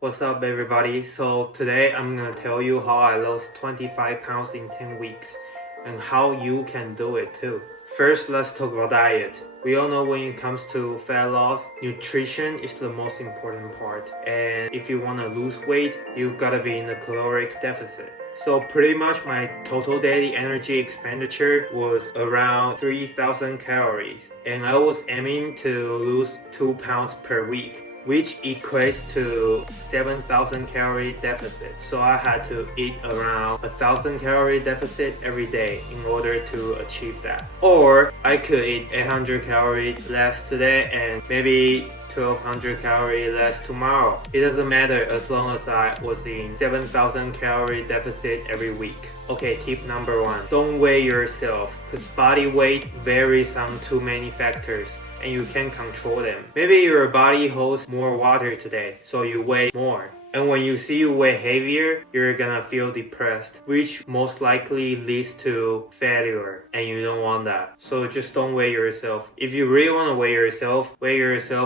What's up everybody? So today I'm gonna tell you how I lost 25 pounds in 10 weeks and how you can do it too. First, let's talk about diet. We all know when it comes to fat loss, nutrition is the most important part. And if you wanna lose weight, you gotta be in a caloric deficit. So pretty much my total daily energy expenditure was around 3,000 calories. And I was aiming to lose 2 pounds per week, which equates to 7,000 calorie deficit. So I had to eat around 1,000 calorie deficit every day in order to achieve that. Or I could eat 800 calories less today and maybe 1,200 calories less tomorrow. It doesn't matter as long as I was in 7,000 calorie deficit every week. Okay, tip number 1. Don't weigh yourself, because body weight varies on too many factors and you can control them. Maybe your body holds more water today, so you weigh more. And when you see you weigh heavier, you're gonna feel depressed, which most likely leads to failure, and you don't want that. So just don't weigh yourself. If you really wanna weigh yourself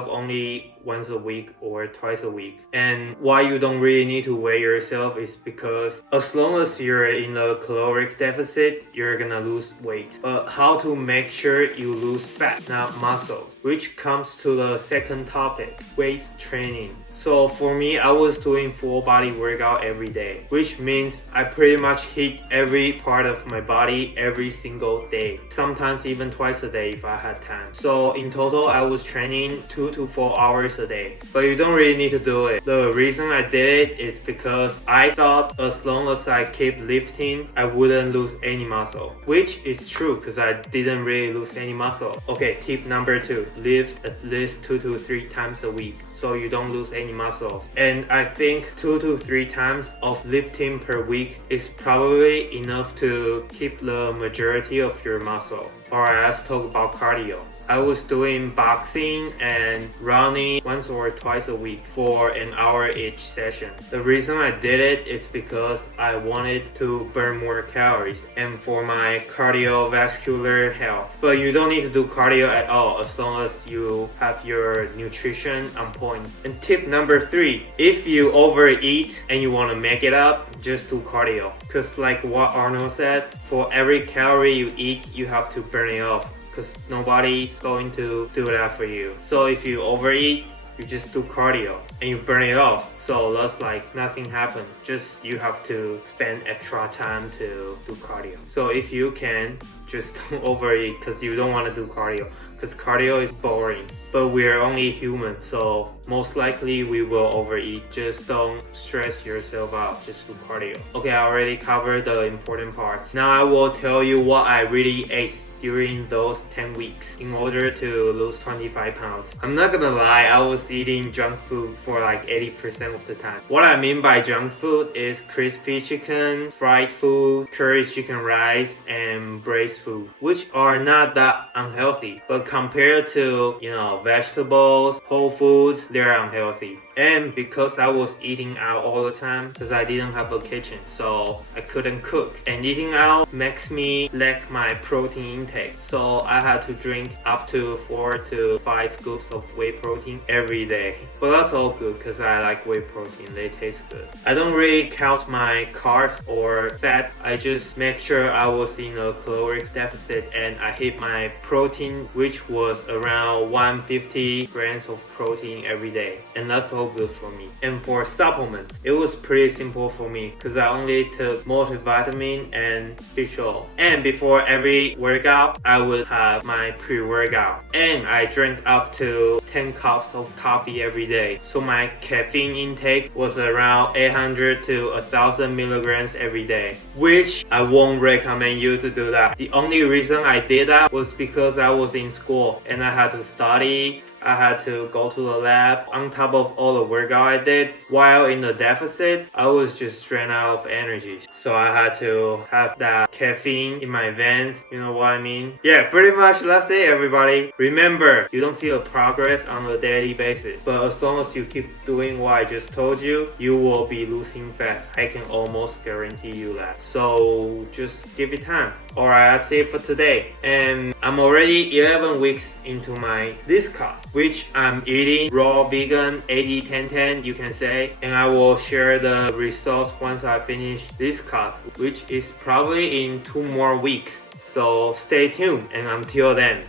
only once a week or twice a week. And why you don't really need to weigh yourself is because as long as you're in a caloric deficit, you're gonna lose weight. But how to make sure you lose fat, not muscle, which comes to the second topic, weight training. So for me, I was doing full body workout every day, which means I pretty much hit every part of my body every single day, sometimes even twice a day if I had time. So in total, I was training 2 to 4 hours a day, but you don't really need to do it. The reason I did it is because I thought as long as I keep lifting, I wouldn't lose any muscle, which is true because I didn't really lose any muscle. Okay, tip number 2, lift at least 2 to 3 times a week, so you don't lose any muscle. And I think 2 to 3 times of lifting per week is probably enough to keep the majority of your muscle. Alright, let's talk about cardio. I was doing boxing and running once or twice a week for an hour each session. The reason I did it is because I wanted to burn more calories and for my cardiovascular health. But you don't need to do cardio at all as long as you have your nutrition on point. And tip number 3, if you overeat and you want to make it up, just do cardio. Because like what Arnold said, for every calorie you eat, you have to burn it off, because nobody's going to do that for you. So if you overeat, you just do cardio and you burn it off. So that's like nothing happened. Just you have to spend extra time to do cardio. So if you can, just don't overeat because you don't want to do cardio, because cardio is boring. But we're only human, so most likely we will overeat. Just don't stress yourself out, just do cardio. Okay, I already covered the important parts. Now I will tell you what I really ate during those 10 weeks in order to lose 25 pounds. I'm not gonna lie, I was eating junk food for like 80% of the time. What I mean by junk food is crispy chicken, fried food, curry chicken rice, and braised food, which are not that unhealthy. But compared to, vegetables, whole foods, they're unhealthy. And because I was eating out all the time, because I didn't have a kitchen, so I couldn't cook. And eating out makes me lack my protein intake. So I had to drink up to 4 to 5 scoops of whey protein every day. But that's all good because I like whey protein, they taste good. I don't really count my carbs or fat. I just make sure I was in a caloric deficit and I hit my protein, which was around 150 grams of protein every day. And that's all good for me. And for supplements, it was pretty simple for me because I only took multivitamin and fish oil. And before every workout, I would have my pre-workout. And I drank up to 10 cups of coffee every day. So my caffeine intake was around 800 to 1,000 milligrams every day, which I won't recommend you to do that. The only reason I did that was because I was in school and I had to study. I had to go to the lab. On top of all the workout I did, while in the deficit, I was just drained out of energy. So I had to have that caffeine in my veins, you know what I mean? Yeah, pretty much that's it everybody. Remember, you don't see a progress on a daily basis, but as long as you keep doing what I just told you, you will be losing fat. I can almost guarantee you that. So just give it time. Alright, that's it for today. And I'm already 11 weeks into my disc cut. which I'm eating raw vegan 80-10-10, you can say, and I will share the results once I finish this cut, which is probably in 2 more weeks. So stay tuned, and until then.